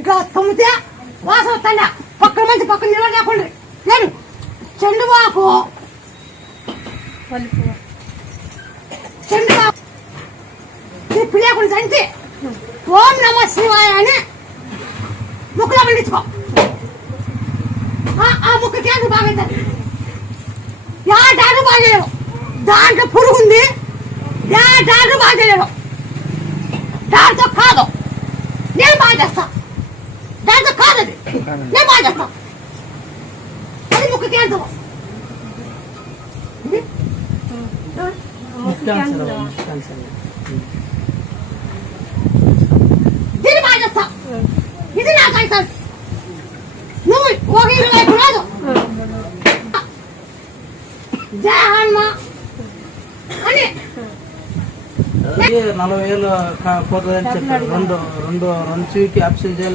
ఇక తుమ్మితే వాసన వస్తాడా పక్కన మంచి పక్కన నిలబడకుండా లేదు చెండువాకు చెండువాకు పిల్లకుండా దంచి ఓం నమ శివాయ అని ముక్కులో పండించుకో. ఆ ముక్కు క్యాన్సర్ బాగా అవుతుంది. యా డాక్టర్ బాగా చేయలేవు, దాంట్లో పురుగు ఉంది. యా డాక్టర్ బాగా చేయలేవు, దాంతో కాదు నేను బాగా చేస్తా. దాంతో కాదు అది నేను బాగా చేస్తా. అది ముక్కు క్యాన్సర్. దీన్ని బాగా చేస్తా. ఇది నాకు అయితే నువ్వు ఒక 20 రాదు. జయ హనుమ అని 40,000 పోతుందని చెప్పారు. రెండు చెవికి ఆప్షన్ చేయాలని